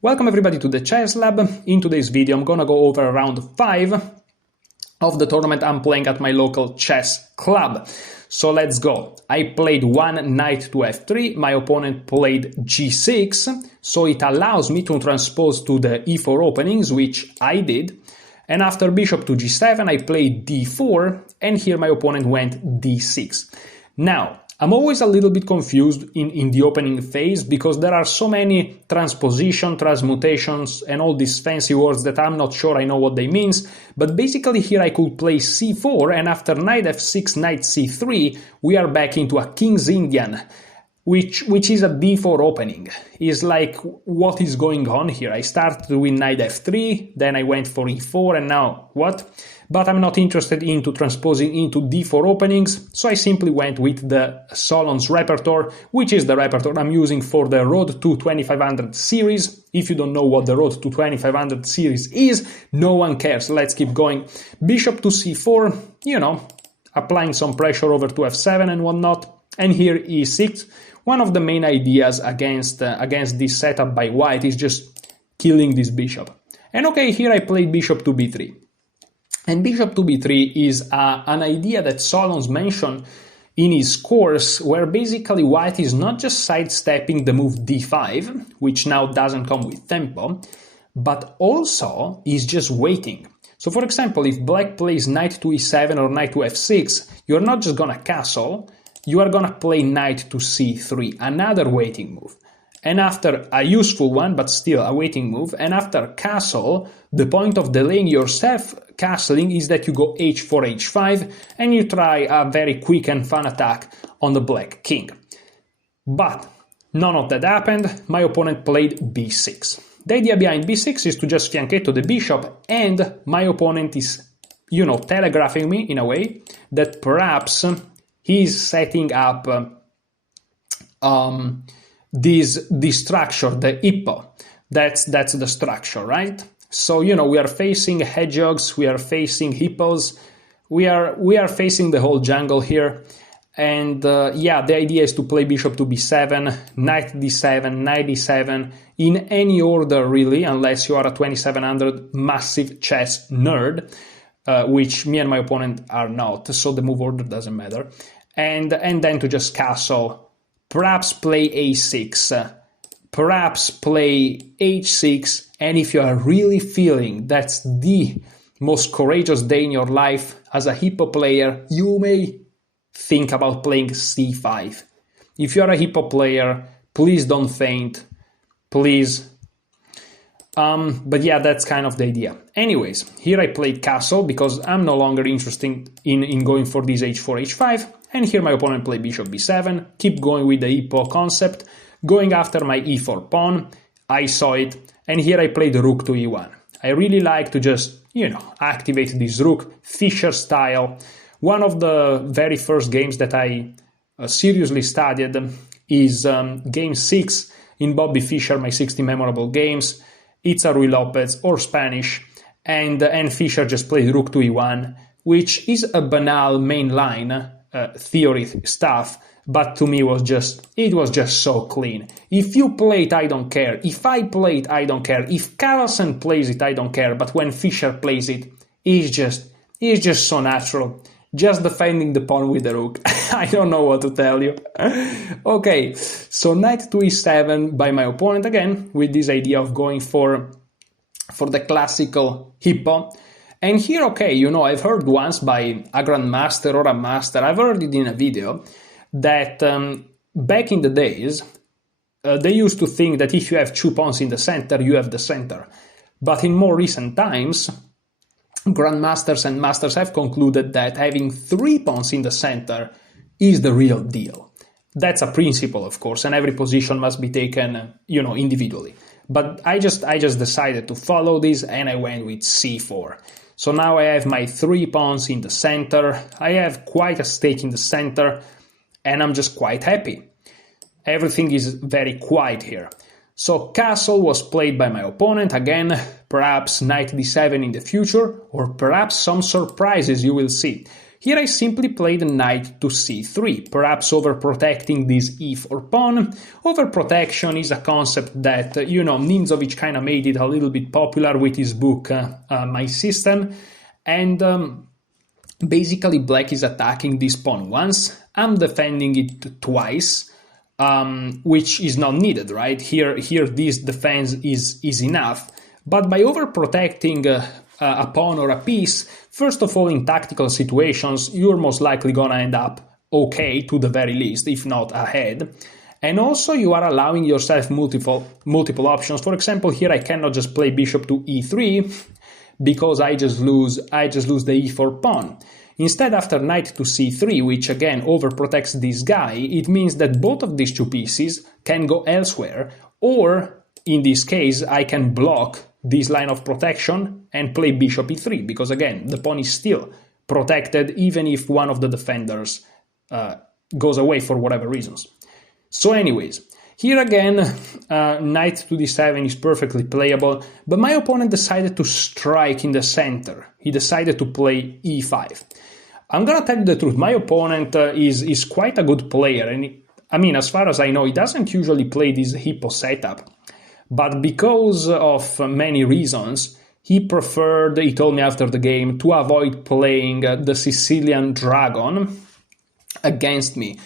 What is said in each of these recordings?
Welcome everybody to the Chess Lab. In today's video I'm gonna go over round 5 of the tournament I'm playing at my local chess club. So let's go. I played one knight to f3, my opponent played g6, so it allows me to transpose to the e4 openings, which I did. And after bishop to g7 I played d4, and here my opponent went d6. Now, I'm always a little bit confused in the opening phase because there are so many transposition, transmutations and all these fancy words that I'm not sure I know what they mean. But basically here I could play c4, and after knight f6, knight c3, we are back into a King's Indian, which is a d4 opening. Is like, what is going on here? I started with knight f3, then I went for e4, and now what? But I'm not interested into transposing into d4 openings, so I simply went with the Solon's repertoire, which is the repertoire I'm using for the Road to 2500 series. If you don't know what the Road to 2500 series is, no one cares. Let's keep going. Bishop to c4, you know, applying some pressure over to f7 and whatnot. And here e6. One of the main ideas against this setup by white is just killing this bishop. And okay, here I played bishop to b3. And bishop to b3 is an idea that Solon's mentioned in his course, where basically white is not just sidestepping the move d5, which now doesn't come with tempo, but also is just waiting. So for example, if black plays knight to e7 or knight to f6, you're not just gonna castle, you are gonna play knight to c3, another waiting move. And after a useful one, but still a waiting move, and after castle, the point of delaying yourself castling is that you go h4, h5, and you try a very quick and fun attack on the black king. But none of that happened. My opponent played b6. The idea behind b6 is to just fianchetto the bishop, and my opponent is, you know, telegraphing me in a way that perhaps he's setting up this structure, the hippo. That's the structure, right? So, you know, we are facing hedgehogs, we are facing hippos, we are facing the whole jungle here. And yeah, the idea is to play bishop to b7, knight d7, knight d7, in any order really, unless you are a 2700 massive chess nerd, which me and my opponent are not, so the move order doesn't matter. And then to just castle, perhaps play a6, perhaps play h6, and if you are really feeling that's the most courageous day in your life as a hippo player, you may think about playing c5. If you are a hippo player, please don't faint, please. But yeah, that's kind of the idea. Anyways, here I played castle because I'm no longer interested in going for this h4, h5. And here my opponent played bishop b7, keep going with the hippo concept, going after my e4 pawn. I saw it, and here I played rook to e1. I really like to just, you know, activate this rook, Fischer style. One of the very first games that I seriously studied is game 6 in Bobby Fischer, my 60 memorable games. It's a Ruy Lopez or Spanish, and Fischer just played rook to e1, which is a banal mainline theory stuff, but to me it was just so clean. If you play it, I don't care. If I play it, I don't care. If Carlsen plays it, I don't care. But when Fischer plays it, it's just so natural. Just defending the pawn with the rook. I don't know what to tell you. Okay, so knight to e7 by my opponent again, with this idea of going for the classical hippo. And here, okay, you know, I've heard once by a grandmaster or a master, I've heard it in a video, that back in the days, they used to think that if you have 2 pawns in the center, you have the center. But in more recent times, grandmasters and masters have concluded that having 3 pawns in the center is the real deal. That's a principle, of course, and every position must be taken, you know, individually. But I just decided to follow this, and I went with c4. So now I have my 3 pawns in the center, I have quite a stake in the center, and I'm just quite happy. Everything is very quiet here. So castle was played by my opponent, again, perhaps knight d7 in the future, or perhaps some surprises you will see. Here I simply played knight to c3, perhaps overprotecting this e4 pawn. Overprotection is a concept that, Nimzowitsch kind of made it a little bit popular with his book, My System. And basically black is attacking this pawn once, I'm defending it twice, which is not needed, right? Here this defense is enough. But by overprotecting a pawn or a piece, first of all, in tactical situations, you're most likely gonna end up okay, to the very least, if not ahead. And also you are allowing yourself multiple options. For example, here I cannot just play bishop to e3 because I just lose the e4 pawn. Instead, after knight to c3, which again overprotects this guy, it means that both of these two pieces can go elsewhere, or in this case, I can block this line of protection and play bishop e3, because again, the pawn is still protected even if one of the defenders goes away for whatever reasons. So anyways, here again, knight to d7 is perfectly playable, but my opponent decided to strike in the center. He decided to play e5. I'm gonna tell you the truth, my opponent is quite a good player, and as far as I know, he doesn't usually play this hippo setup, but because of many reasons, he told me after the game, to avoid playing the Sicilian dragon against me.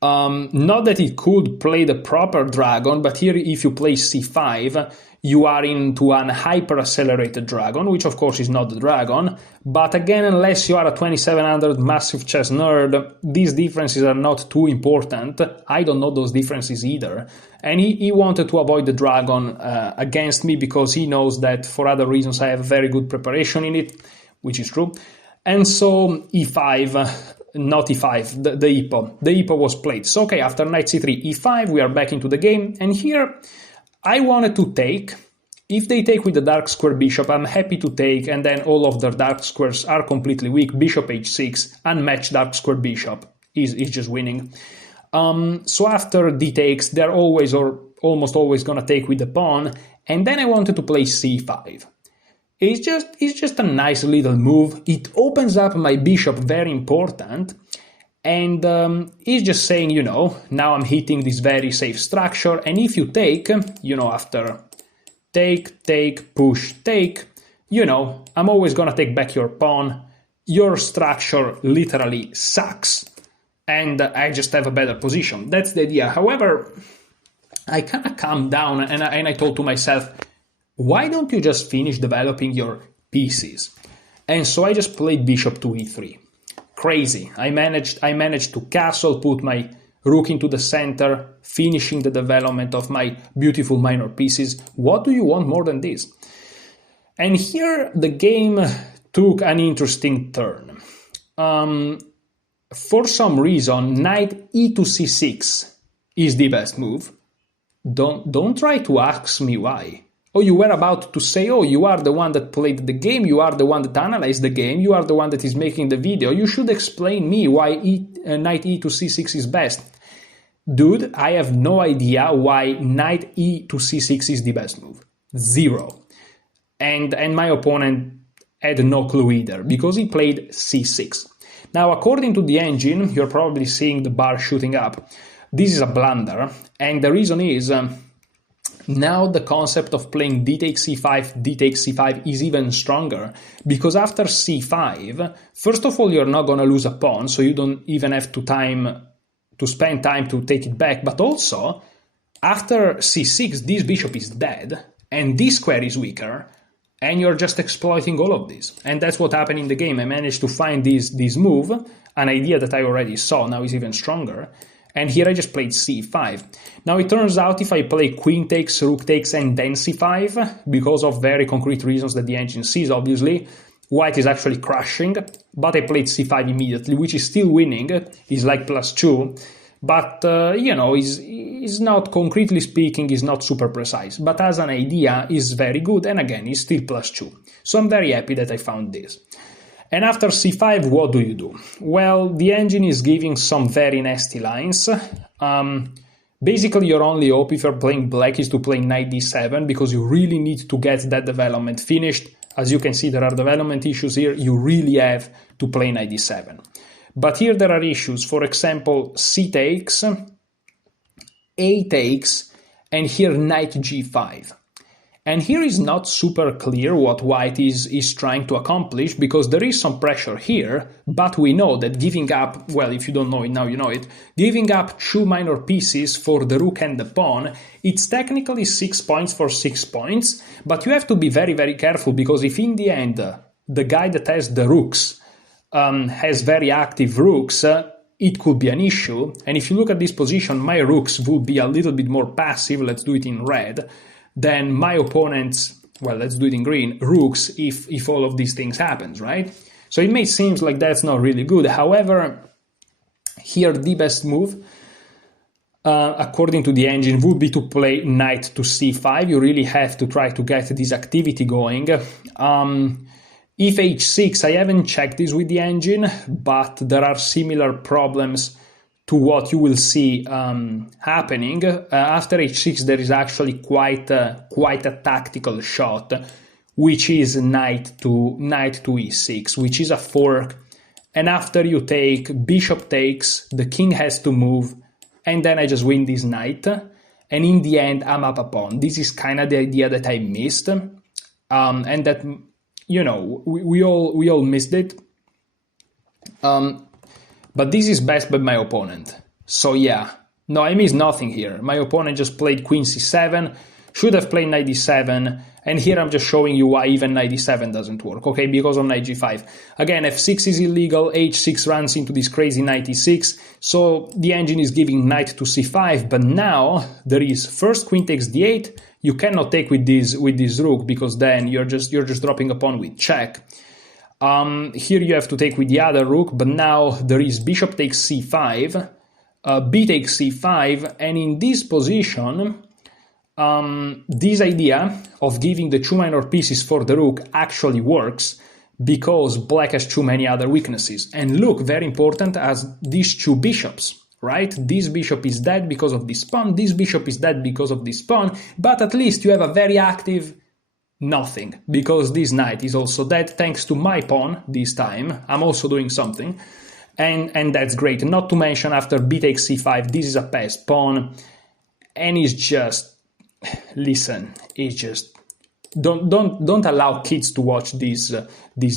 Not that he could play the proper dragon, but here if you play c5, you are into an hyper-accelerated dragon, which of course is not the dragon, but again, unless you are a 2700 massive chess nerd, these differences are not too important. I don't know those differences either. And he wanted to avoid the dragon against me because he knows that for other reasons I have very good preparation in it, which is true. And so e5... not e5, the hippo. The hippo was played. So okay, after knight c3, e5, we are back into the game. And here, I wanted to take. If they take with the dark square bishop, I'm happy to take, and then all of their dark squares are completely weak. Bishop h6, unmatched dark square bishop is just winning. So after d takes, they're always or almost always gonna take with the pawn. And then I wanted to play c5. It's just a nice little move. It opens up my bishop, very important. And it's just saying, now I'm hitting this very safe structure. And if you take, after take, push, take, I'm always going to take back your pawn. Your structure literally sucks. And I just have a better position. That's the idea. However, I kind of calmed down and I told to myself, why don't you just finish developing your pieces? And so I just played bishop to e3. Crazy. I managed to castle, put my rook into the center, finishing the development of my beautiful minor pieces. What do you want more than this? And here the game took an interesting turn. For some reason, knight e to c6 is the best move. Don't try to ask me why. Oh, you were about to say, oh, you are the one that played the game, you are the one that analyzed the game, you are the one that is making the video. You should explain me why knight e to c6 is best. Dude, I have no idea why knight e to c6 is the best move. Zero. And my opponent had no clue either, because he played c6. Now, according to the engine, you're probably seeing the bar shooting up. This is a blunder, and the reason is... now the concept of playing d takes c5 is even stronger, because after c5, first of all, you're not going to lose a pawn, so you don't even have to spend time to take it back, but also, after c6, this bishop is dead, and this square is weaker, and you're just exploiting all of this. And that's what happened in the game. I managed to find this move, an idea that I already saw, now is even stronger. And here I just played c5. Now it turns out if I play queen takes, rook takes, and then c5, because of very concrete reasons that the engine sees, obviously, white is actually crashing, but I played c5 immediately, which is still winning, is like +2, but, is not, concretely speaking, is not super precise, but as an idea is very good, and again, is still +2. So I'm very happy that I found this. And after c5, what do you do? Well, the engine is giving some very nasty lines. Basically, your only hope if you're playing black is to play knight d7, because you really need to get that development finished. As you can see, there are development issues here. You really have to play knight d7. But here there are issues. For example, c takes, a takes, and here knight g5. And here is not super clear what white is trying to accomplish, because there is some pressure here, but we know that giving up, well, if you don't know it now, you know it, giving up 2 minor pieces for the rook and the pawn, it's technically 6 points for 6 points, but you have to be very, very careful, because if in the end the guy that has the rooks has very active rooks, it could be an issue. And if you look at this position, my rooks will be a little bit more passive, let's do it in red, than my opponent's, well, let's do it in green, rooks, if all of these things happens, right? So it may seem like that's not really good. However, here the best move, according to the engine, would be to play knight to c5. You really have to try to get this activity going. If h6, I haven't checked this with the engine, but there are similar problems to what you will see happening. After h6, there is actually quite a tactical shot, which is knight to e6, which is a fork. And after you take, bishop takes, the king has to move, and then I just win this knight. And in the end, I'm up a pawn. This is kind of the idea that I missed, and that, you know, we all missed it. But this is best by my opponent. So yeah, no, I missed nothing here. My opponent just played queen c7, should have played knight d7, and here I'm just showing you why even knight d7 doesn't work, okay, because of knight g5. Again, f6 is illegal, h6 runs into this crazy knight e6, so the engine is giving knight to c5, but now there is first queen takes d8, you cannot take with this rook, because then you're just dropping a pawn with check. Here you have to take with the other rook, but now there is bishop takes c5, b takes c5, and in this position, this idea of giving the 2 minor pieces for the rook actually works, because black has too many other weaknesses. And look, very important, as these 2 bishops, right? This bishop is dead because of this pawn, this bishop is dead because of this pawn, but at least you have a very active nothing, because this knight is also dead thanks to my pawn this time. I'm also doing something, and that's great. Not to mention, after b takes c5, this is a passed pawn, and it's just, listen, it's just, don't allow kids to watch this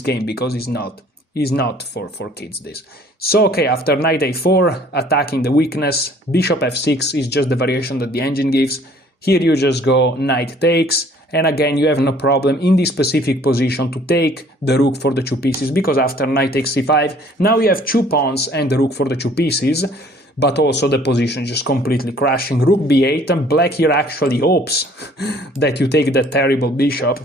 game, because it's not for kids, this. So okay, after knight a4, attacking the weakness, bishop f6 is just the variation that the engine gives. Here you just go knight takes, and again, you have no problem in this specific position to take the rook for the 2 pieces, because after knight takes c5, now you have 2 pawns and the rook for the 2 pieces, but also the position is just completely crashing. Rook b8, and black here actually hopes that you take that terrible bishop,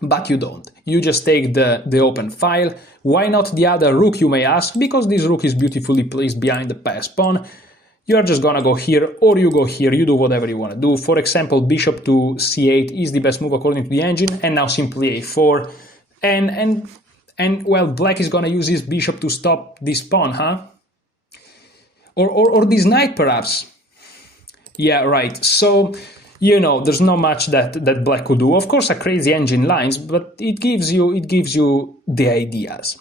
but you don't. You just take the open file. Why not the other rook, you may ask? Because this rook is beautifully placed behind the passed pawn. You are just gonna go here, or you go here, you do whatever you want to do. For example, bishop to c8 is the best move according to the engine, and now simply a4. And well, black is gonna use his bishop to stop this pawn, huh? Or this knight, perhaps. Yeah, right. So, you know, there's not much that black could do. Of course, a crazy engine lines, but it gives you the ideas.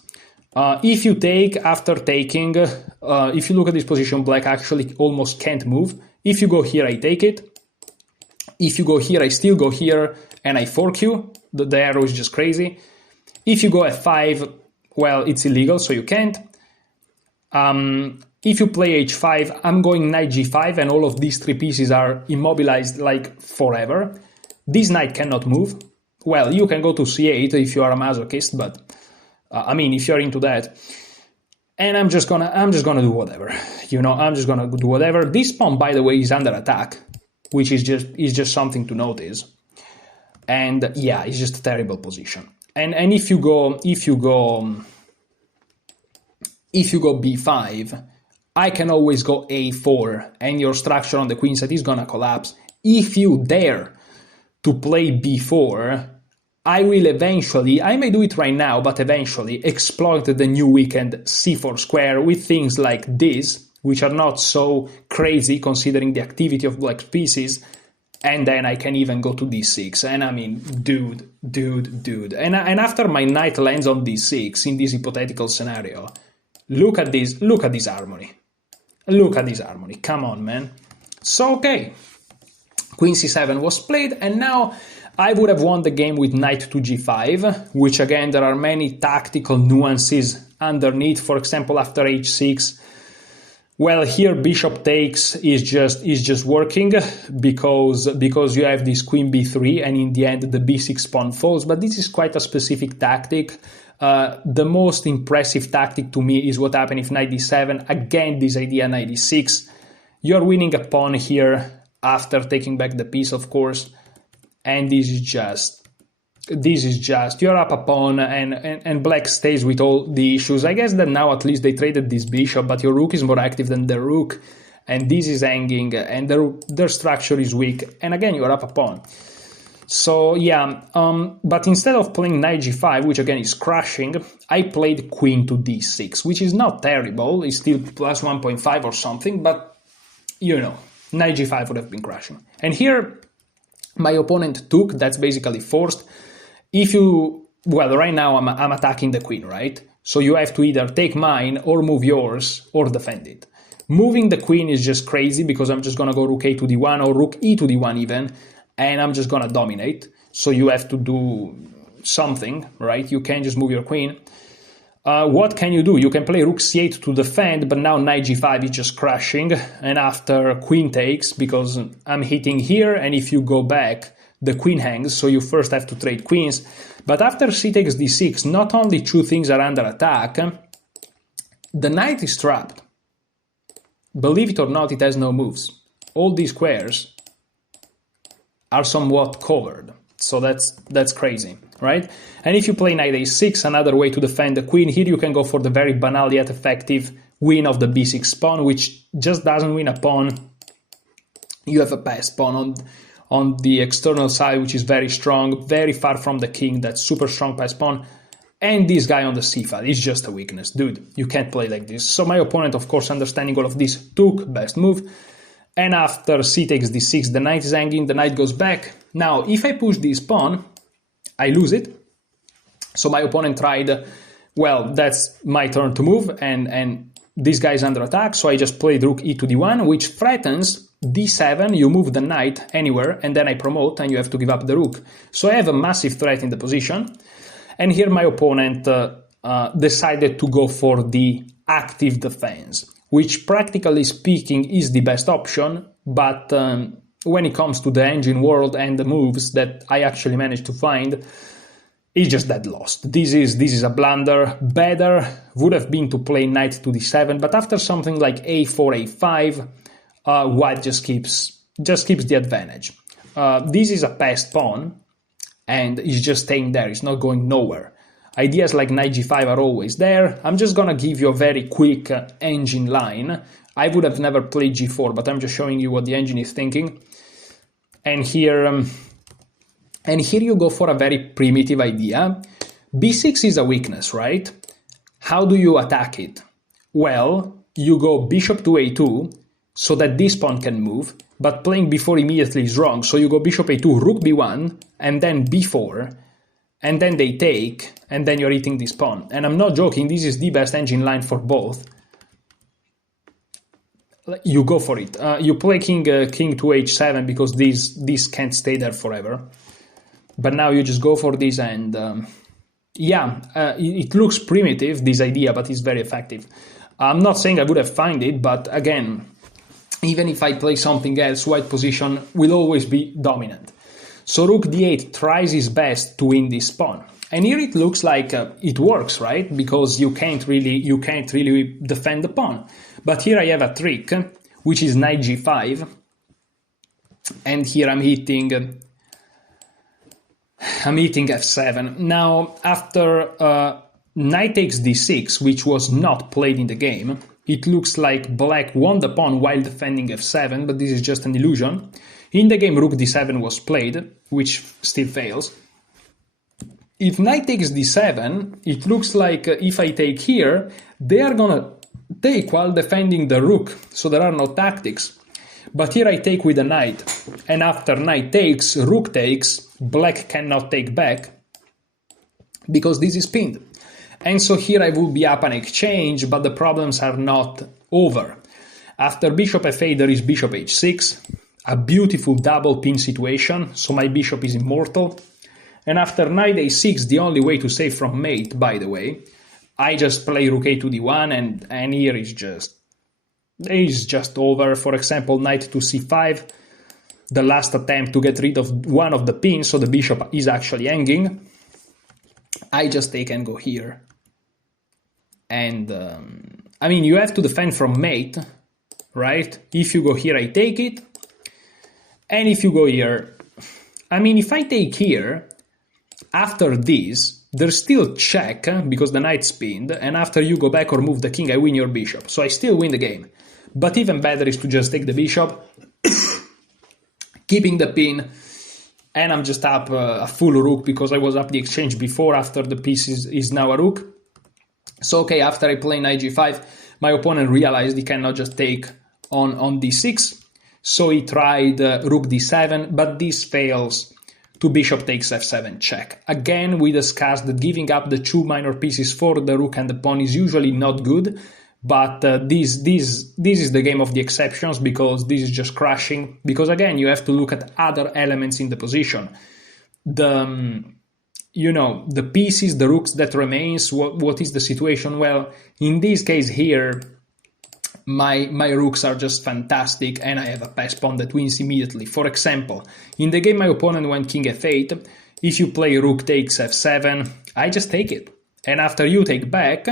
If you take, after taking, if you look at this position, black actually almost can't move. If you go here, I take it. If you go here, I still go here, and I fork you. The arrow is just crazy. If you go f5, well, it's illegal, so you can't. If you play h5, I'm going knight g5, and all of these 3 pieces are immobilized like forever. This knight cannot move. Well, you can go to c8 if you are a masochist, but I mean, if you're into that. And I'm just gonna do whatever. You know, I'm just gonna do whatever. This pawn, by the way, is under attack, which is just something to notice. And yeah, it's just a terrible position. And if you go b5, I can always go a4, and your structure on the queen side is gonna collapse. If you dare to play b4, I will eventually, I may do it right now, but eventually exploit the new weekend c4 square with things like this, which are not so crazy considering the activity of black pieces, And then I can even go to d6. And I mean, dude. And after my knight lands on d6 in this hypothetical scenario, look at this harmony. Look at this harmony. Come on, man. So, okay. Queen c7 was played, and now I would have won the game with knight to g5, which again, there are many tactical nuances underneath. For example, after h6, well, here bishop takes is just working because you have this queen b3, and in the end the b6 pawn falls. But this is quite a specific tactic. The most impressive tactic to me is what happened if knight d7. Again, this idea knight d6. You're winning a pawn here after taking back the piece, of course, and this is just you're up a pawn, and black stays with all the issues. I guess that now at least they traded this bishop, but your rook is more active than the rook, and this is hanging, and their structure is weak, and again you're up a pawn. So yeah, but instead of playing knight g5, which again is crashing, I played queen to d6, which is not terrible. It's still plus 1.5 or something, but you know, knight g5 would have been crashing. And here my opponent took. That's basically forced. Well, right now I'm attacking the queen, right? So you have to either take mine or move yours or defend it. Moving the queen is just crazy because I'm just gonna go rook a to d1 or rook e to d1 even, and I'm just gonna dominate. So you have to do something, right? You can't just move your queen. What can you do? You can play rook c8 to defend, but now knight g5 is just crashing, and after queen takes, because I'm hitting here, and if you go back, the queen hangs, so you first have to trade queens. But after c takes d6, not only two things are under attack, the knight is trapped. Believe it or not, it has no moves. All these squares are somewhat covered, so that's crazy, right? And if you play knight a6, another way to defend the queen, here you can go for the very banal yet effective win of the b6 pawn, which just doesn't win a pawn. You have a passed pawn on the external side, which is very strong, very far from the king, that's super strong passed pawn. And this guy on the c file is just a weakness. Dude, you can't play like this. So my opponent, of course, understanding all of this, took best move. And after c takes d6, the knight is hanging, the knight goes back. Now, if I push this pawn, I lose it. So my opponent tried, well, that's my turn to move, and this guy is under attack, so I just played rook e to d1, which threatens d7, you move the knight anywhere, and then I promote, and you have to give up the rook. So I have a massive threat in the position, and here my opponent decided to go for the active defense, which practically speaking is the best option, but when it comes to the engine world and the moves that I actually managed to find, it's just dead lost. This is a blunder. Better would have been to play knight to d7, but after something like a4, a5, white just keeps the advantage. This is a passed pawn, and it's just staying there. It's not going nowhere. Ideas like knight g5 are always there. I'm just gonna give you a very quick engine line. I would have never played g4, but I'm just showing you what the engine is thinking. And here you go for a very primitive idea. b6 is a weakness, right? How do you attack it? Well, you go bishop to a2 so that this pawn can move, but playing b4 immediately is wrong. So you go bishop a2, rook b1, and then b4, and then they take, and then you're eating this pawn. And I'm not joking, this is the best engine line for both. You go for it. You play king to h7 because this can't stay there forever. But now you just go for this, and it looks primitive, this idea, but it's very effective. I'm not saying I would have found it, but again, even if I play something else, white position will always be dominant. So rook d8 tries his best to win this pawn. And here it looks like it works, right? Because you can't really defend the pawn. But here I have a trick, which is knight g5. And here I'm hitting f7. Now, after knight takes d6, which was not played in the game, it looks like black won the pawn while defending f7, but this is just an illusion. In the game, rook d7 was played, which still fails. If knight takes d7, it looks like if I take here, they are gonna take while defending the rook, so there are no tactics. But here I take with a knight, and after knight takes, rook takes, black cannot take back, because this is pinned. And so here I will be up an exchange, but the problems are not over. After bishop f8 there is bishop h6, a beautiful double pin situation, so my bishop is immortal. And after knight a6, the only way to save from mate, by the way, I just play rook a to d1, and here is just over. For example, knight to c5, the last attempt to get rid of one of the pins, so the bishop is actually hanging. I just take and go here. And, I mean, you have to defend from mate, right? If you go here, I take it. And if you go here, I mean, if I take here, after this, there's still check, because the knight's pinned, and after you go back or move the king, I win your bishop. So I still win the game. But even better is to just take the bishop, keeping the pin, and I'm just up a full rook, because I was up the exchange before. After the piece is now a rook. So okay, after I play knight g5, my opponent realized he cannot just take on d6, so he tried rook d7, but this fails to bishop takes f7 check. Again, we discussed that giving up the two minor pieces for the rook and the pawn is usually not good, but this is the game of the exceptions, because this is just crushing, because again, you have to look at other elements in the position. The pieces, the rooks that remains, what is the situation? Well, in this case here, my rooks are just fantastic, and I have a pass pawn that wins immediately. For example, in the game my opponent went king f8, if you play rook takes f7, I just take it. And after you take back,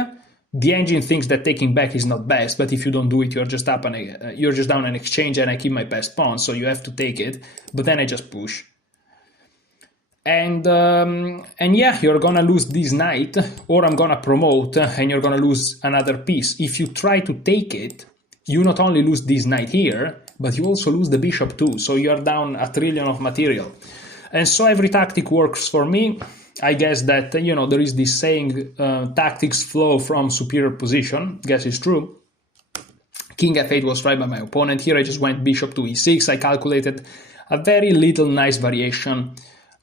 the engine thinks that taking back is not best, but if you don't do it, you're just down an exchange, and I keep my passed pawn, so you have to take it, but then I just push. And yeah, you're gonna lose this knight, or I'm gonna promote, and you're gonna lose another piece. If you try to take it, you not only lose this knight here, but you also lose the bishop too, so you're down a trillion of material. And so every tactic works for me. I guess that, there is this saying, tactics flow from superior position. Guess it's true. King f8 was tried by my opponent. Here I just went bishop to e6. I calculated a very little nice variation.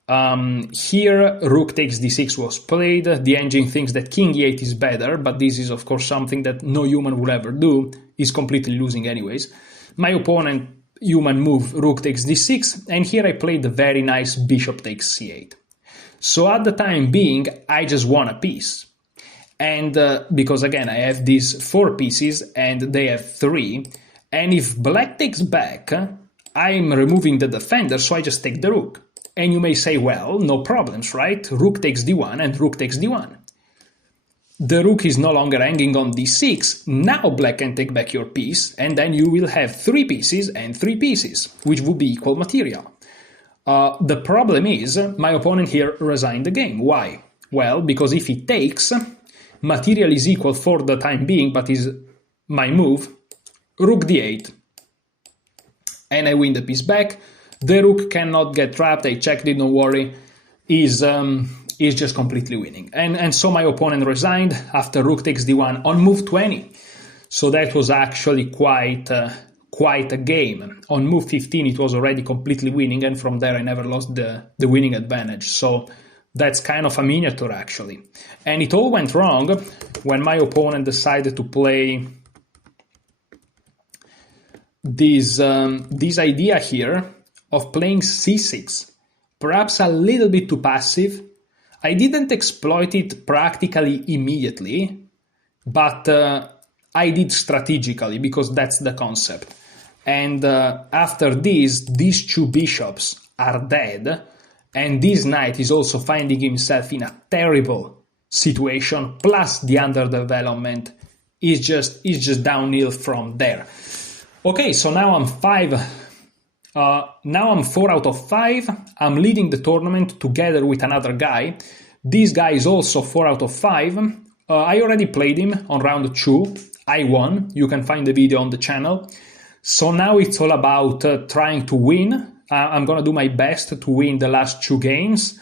Here rook takes d6 was played. The engine thinks that king e8 is better, but this is of course something that no human will ever do. He's completely losing anyways. My opponent human move rook takes d6, and here I played the very nice bishop takes c8. So at the time being, I just won a piece. And because again, I have these 4 pieces and they have 3. And if black takes back, I'm removing the defender, so I just take the rook. And you may say, well, no problems, right? Rook takes d1 and rook takes d1. The rook is no longer hanging on d6. Now black can take back your piece, and then you will have 3 pieces and 3 pieces, which would be equal material. The problem is, my opponent here resigned the game. Why? Well, because if he takes, material is equal for the time being, but is my move, rook d8. And I win the piece back. The rook cannot get trapped, I checked it, don't worry, is just completely winning. And so my opponent resigned after rook takes d1 on move 20. So that was actually quite a game. On move 15 it was already completely winning, and from there I never lost the winning advantage. So that's kind of a miniature actually. And it all went wrong when my opponent decided to play this idea here of playing c6. Perhaps a little bit too passive. I didn't exploit it practically immediately, but I did strategically, because that's the concept. And after this, these 2 bishops are dead, and this knight is also finding himself in a terrible situation, plus the underdevelopment is just downhill from there. Okay, so now I'm 4 out of 5. I'm leading the tournament together with another guy. This guy is also 4 out of 5. I already played him on round 2. I won. You can find the video on the channel. So now it's all about trying to win. I'm going to do my best to win the last 2 games.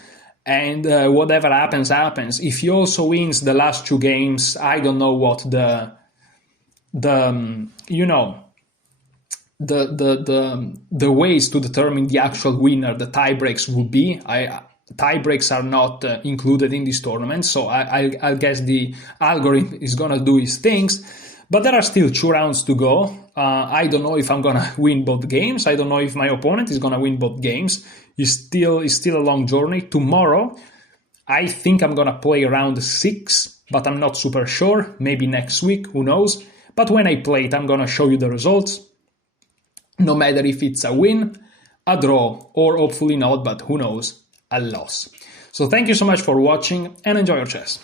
And whatever happens, happens. If he also wins the last 2 games, I don't know what the ways to determine the actual winner, the tie breaks, will be. Tie breaks are not included in this tournament, so I'll guess the algorithm is gonna do its things. But there are still 2 rounds to go. I don't know if I'm gonna win both games. I don't know if my opponent is gonna win both games. It's still a long journey. Tomorrow, I think I'm gonna play round 6, but I'm not super sure. Maybe next week, who knows? But when I play it, I'm gonna show you the results. No matter if it's a win, a draw, or hopefully not, but who knows, a loss. So thank you so much for watching and enjoy your chess.